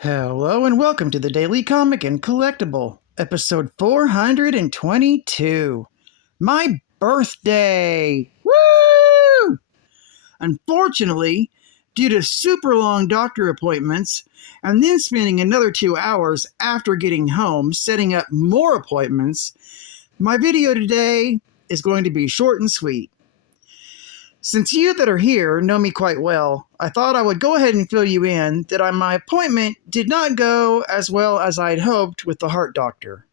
Hello and welcome to the Daily Comic and Collectible, episode 422. My birthday! Woo! Unfortunately, due to super long doctor appointments, and then spending another 2 hours after getting home setting up more appointments, my video today is going to be short and sweet. Since you that are here know me quite well, I thought I would go ahead and fill you in that my appointment did not go as well as I'd hoped with the heart doctor.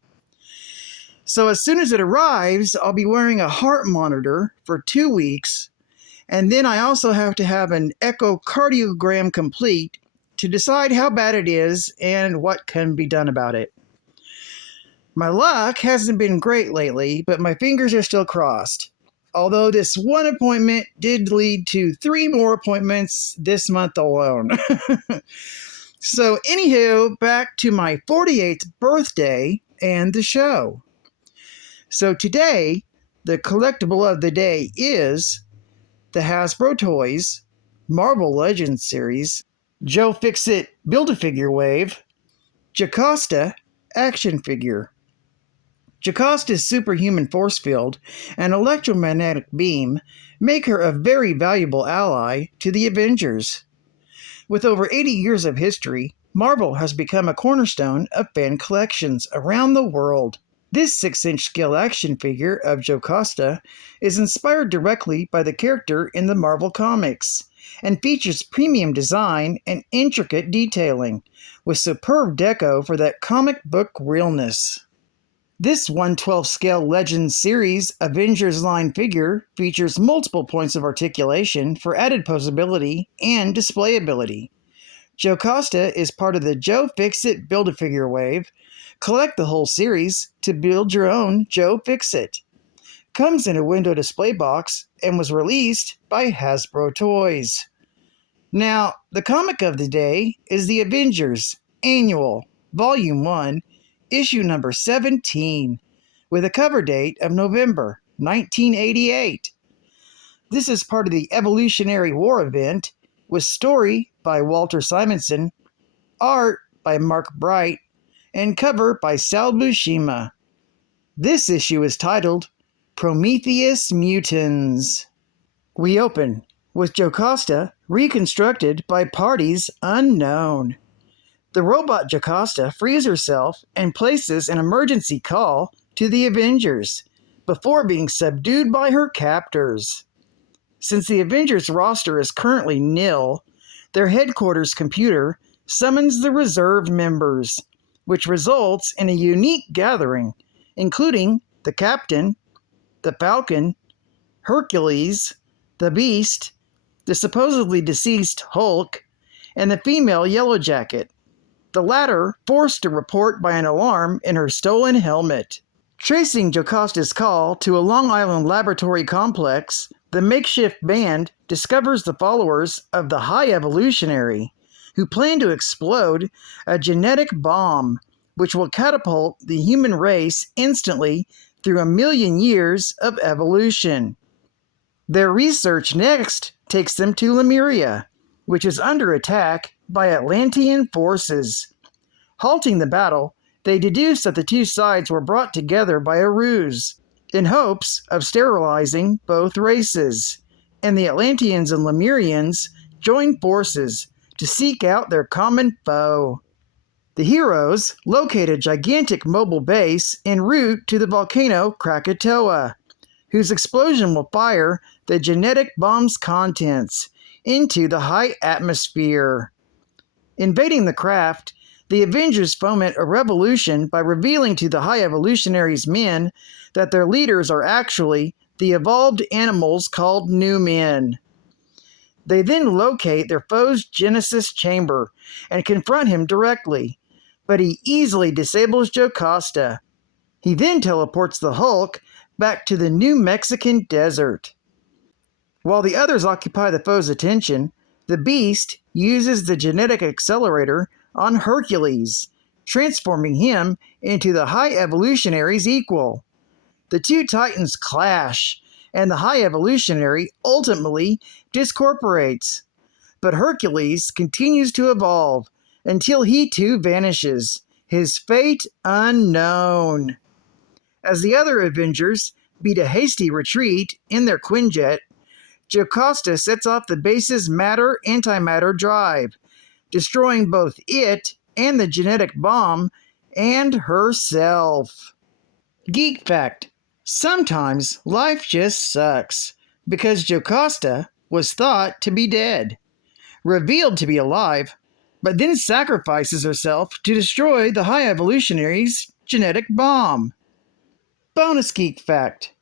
So as soon as it arrives, I'll be wearing a heart monitor for 2 weeks, and then I also have to have an echocardiogram complete to decide how bad it is and what can be done about it. My luck hasn't been great lately, but my fingers are still crossed. Although this one appointment did lead to 3 more appointments this month alone. So anywho, back to my 48th birthday and the show. So today, the collectible of the day is the Hasbro Toys Marvel Legends series, Joe Fixit Build-A-Figure Wave, Jocasta action figure. Jocasta's superhuman force field and electromagnetic beam make her a very valuable ally to the Avengers. With over 80 years of history, Marvel has become a cornerstone of fan collections around the world. This 6-inch scale action figure of Jocasta is inspired directly by the character in the Marvel Comics and features premium design and intricate detailing, with superb deco for that comic book realness. This 1/12 scale Legends series Avengers line figure features multiple points of articulation for added posability and displayability. Jocasta is part of the Joe Fixit Build-A-Figure Wave. Collect the whole series to build your own Joe Fixit. Comes in a window display box and was released by Hasbro Toys. Now, the comic of the day is the Avengers Annual Volume 1, issue number 17, with a cover date of November 1988. This is part of the Evolutionary War event, with story by Walter Simonson, art by Mark Bright, and cover by Sal Buscema. This issue is titled Prometheus Mutans. We open with Jocasta reconstructed by parties unknown. The robot Jocasta frees herself and places an emergency call to the Avengers before being subdued by her captors. Since the Avengers roster is currently nil, their headquarters computer summons the reserve members, which results in a unique gathering, including the Captain, the Falcon, Hercules, the Beast, the supposedly deceased Hulk, and the female Yellow Jacket, the latter forced to report by an alarm in her stolen helmet. Tracing Jocasta's call to a Long Island laboratory complex, the makeshift band discovers the followers of the High Evolutionary, who plan to explode a genetic bomb, which will catapult the human race instantly through 1,000,000 years of evolution. Their research next takes them to Lemuria, which is under attack by Atlantean forces. Halting the battle, they deduce that the two sides were brought together by a ruse, in hopes of sterilizing both races, and the Atlanteans and Lemurians join forces to seek out their common foe. The heroes locate a gigantic mobile base en route to the volcano Krakatoa, whose explosion will fire the genetic bomb's contents into the high atmosphere. Invading the craft, the Avengers foment a revolution by revealing to the High Evolutionary's men that their leaders are actually the evolved animals called New Men. They then locate their foe's Genesis chamber and confront him directly, but he easily disables Jocasta. He then teleports the Hulk back to the New Mexican desert. While the others occupy the foe's attention, the Beast uses the genetic accelerator on Hercules, transforming him into the High Evolutionary's equal. The two titans clash, and the High Evolutionary ultimately discorporates. But Hercules continues to evolve until he too vanishes, his fate unknown. As the other Avengers beat a hasty retreat in their Quinjet, Jocasta sets off the base's matter-antimatter drive, destroying both it and the genetic bomb and herself. Geek fact: sometimes life just sucks, because Jocasta was thought to be dead, revealed to be alive, but then sacrifices herself to destroy the High Evolutionary's genetic bomb. Bonus geek fact: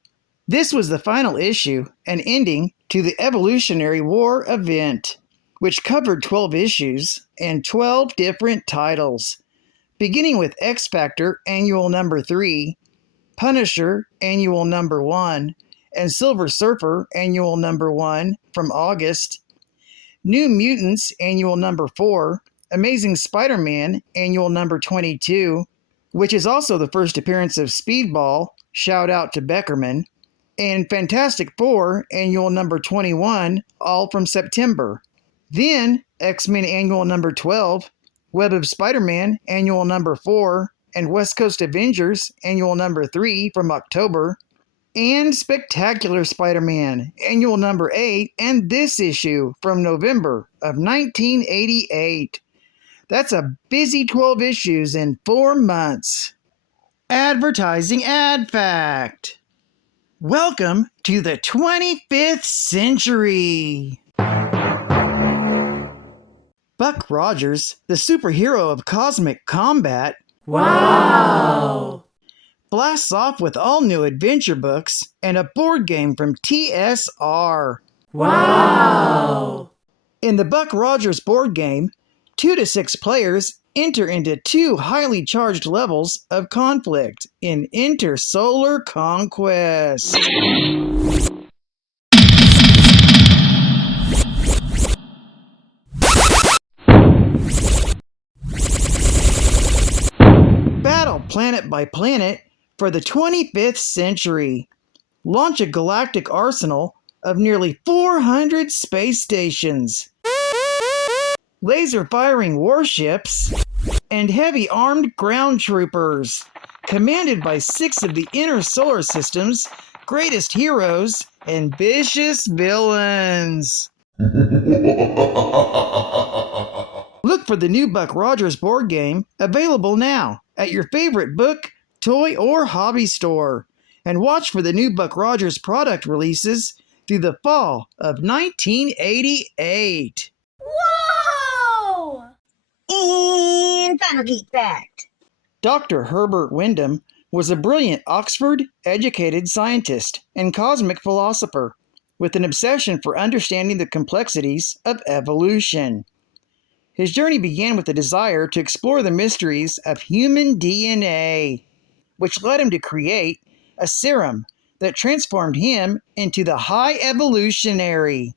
this was the final issue and ending to the Evolutionary War event, which covered 12 issues and 12 different titles, beginning with X Factor Annual Number 3, Punisher Annual Number 1, and Silver Surfer Annual Number 1 from August, New Mutants Annual Number 4, Amazing Spider-Man Annual Number 22, which is also the first appearance of Speedball, shout out to Beckerman, and Fantastic Four Annual Number 21, all from September. Then X-Men Annual Number 12, Web of Spider-Man Annual Number 4, and West Coast Avengers Annual Number 3 from October, and Spectacular Spider-Man Annual Number 8 and this issue from November of 1988. That's a busy 12 issues in 4 months. Advertising ad fact. Welcome to the 25th century. Buck Rogers, the superhero of cosmic combat, wow! blasts off with all new adventure books and a board game from TSR. Wow! In the Buck Rogers board game, 2 to 6 players enter into 2 highly charged levels of conflict in intersolar conquest. Battle planet by planet for the 25th century. Launch a galactic arsenal of nearly 400 space stations, laser-firing warships, and heavy-armed ground troopers, commanded by 6 of the inner solar system's greatest heroes and vicious villains. Look for the new Buck Rogers board game, available now at your favorite book, toy, or hobby store. And watch for the new Buck Rogers product releases through the fall of 1988. Whoa! And final geek fact. Dr. Herbert Wyndham was a brilliant Oxford-educated scientist and cosmic philosopher with an obsession for understanding the complexities of evolution. His journey began with a desire to explore the mysteries of human DNA, which led him to create a serum that transformed him into the High Evolutionary.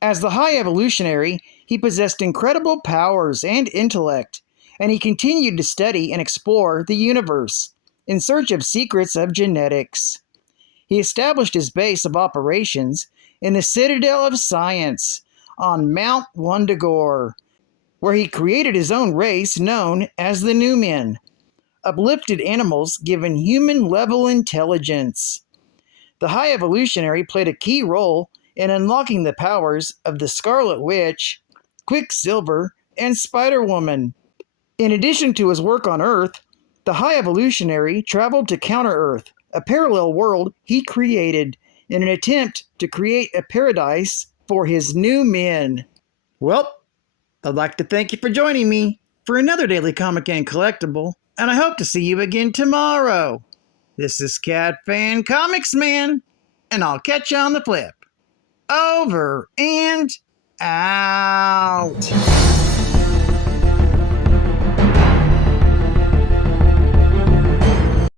As the High Evolutionary, he possessed incredible powers and intellect, and he continued to study and explore the universe in search of secrets of genetics. He established his base of operations in the Citadel of Science on Mount Wundagore, where he created his own race known as the New Men, uplifted animals given human-level intelligence. The High Evolutionary played a key role in unlocking the powers of the Scarlet Witch, Quicksilver, and Spider-Woman. In addition to his work on Earth, the High Evolutionary traveled to Counter-Earth, a parallel world he created, in an attempt to create a paradise for his new men. Well, I'd like to thank you for joining me for another Daily Comic and Collectible, and I hope to see you again tomorrow. This is Cat Fan Comics Man, and I'll catch you on the flip. Over and out.